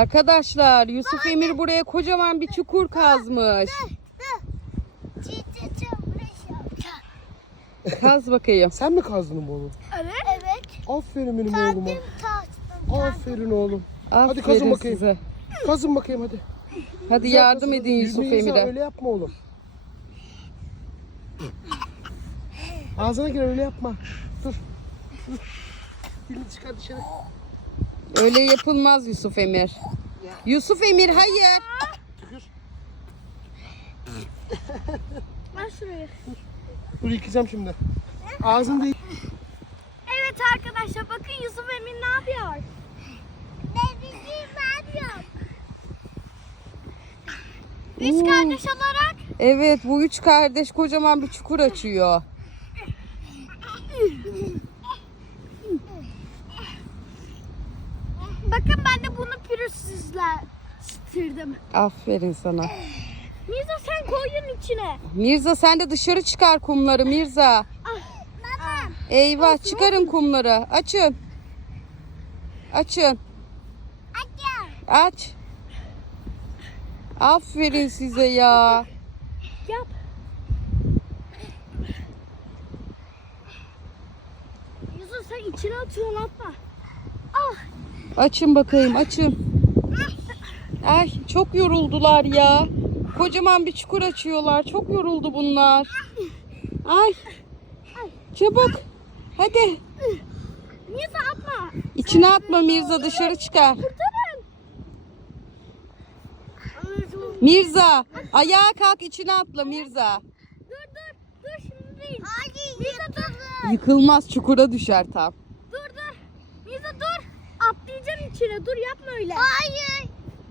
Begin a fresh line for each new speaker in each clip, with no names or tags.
Arkadaşlar Yusuf Emir buraya kocaman bir çukur kazmış. Kaz bakayım.
Sen mi kazdın oğlum?
Evet.
Aferin benim oğluma. Aferin oğlum. Hadi kazın
Aferin
bakayım.
size.
Kazın bakayım hadi.
Hadi
Güzel
yardım
kazın.
edin Yusuf
Yüzme İsa,
Emir'e.
öyle yapma oğlum. Ağzına gir, öyle yapma. Dur. Dilini çıkar dışarı.
Öyle yapılmaz Yusuf Emir. Yusuf Emir hayır.
Tükür.
Ben şuraya.
Dur, yıkayacağım şimdi. Ağzını değil.
Evet arkadaşlar bakın Yusuf Emir ne yapıyor? Ne yapıyor? Üç kardeş olarak
Evet bu üç kardeş kocaman bir çukur açıyor.
bakın ben de bunu pürüzsüzleştirdim.
Aferin sana.
Mirza sen koyun içine.
Mirza sen de dışarı çıkar kumları Mirza.
Baba.
Eyvah çıkarın kumları. Açın. Açın. Aç. Aferin size ya.
Yap. Yusuf sen içine atıyorsun atma. Ah.
Açın bakayım açın. Ay çok yoruldular ya. Kocaman bir çukur açıyorlar. Çok yoruldu bunlar. Ay. Çabuk. Hadi.
Mirza atma.
İçine atma Mirza dışarı çıkar.
Kurtarın.
Mirza ayağa kalk içine atla Mirza.
Dur şimdi değil. Mirza dur.
Yıkılmaz çukura düşer tam.
Dur. Mirza dur. Atlayacaksın içine. Dur yapma öyle. Hayır.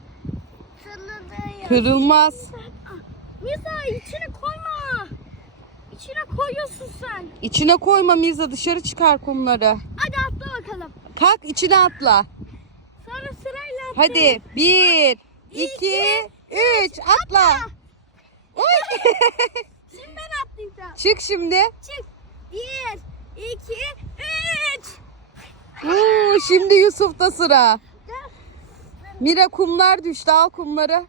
Kırılmaz.
Mirza içine koyma. İçine koyuyorsun sen.
İçine koyma Mirza dışarı çıkar kumları.
Hadi atla bakalım.
Kalk içine atla.
Sonra sırayla atla.
Hadi 1, 2, 3 atla. Oy.
Şimdi ben atlayacağım.
Çık şimdi.
Çık. 1, 2, 3.
Şimdi Yusuf'ta sıra. Mira kumlar düştü al kumları.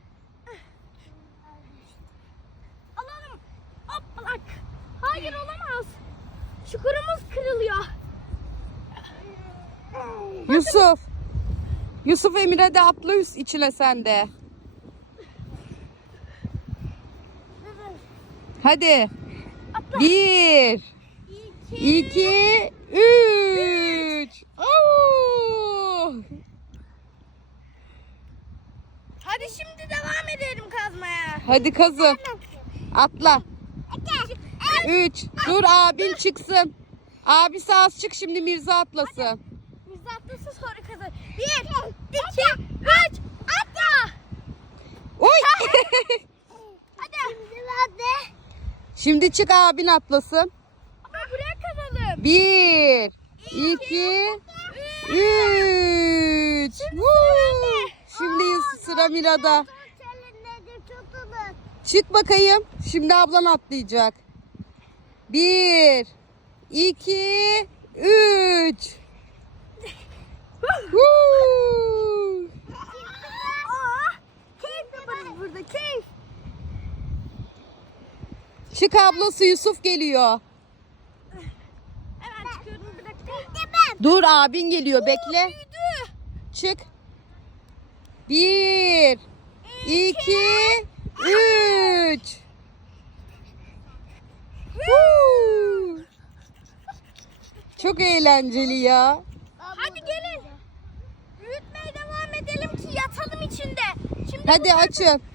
Alalım. Hoplak. Hayır olamaz. Çukurumuz kırılıyor.
Yusuf. Yusuf Emir hadi atla üst içine sen de. Hadi.
Atla.
1, 2, 3.
Hadi şimdi devam edelim kazmaya.
Hadi kazı. Atla. 3. Dur abin çıksın. Abisi az çık şimdi Mirza atlasın.
Mirza atlasın sonra kazı. 1, 2, 3. Atla.
Oy.
Hadi. Hadi.
Şimdi çık abin atlasın.
Ama buraya kazalım.
1, 2, 3. Şimdi sıra Mira'da. Çık bakayım. Şimdi ablan atlayacak. 1, 2, 3.
Keyif yaparız burada. Keyif.
Çık ablası Yusuf geliyor.
Hemen çıkıyorum bir dakika.
Dur abin geliyor bekle.
Büyüdü.
Çık. 1, 2, 3. Çok eğlenceli ya.
Hadi gelin. Büyütmeye devam edelim ki yatalım içinde. Şimdi
Hadi açın.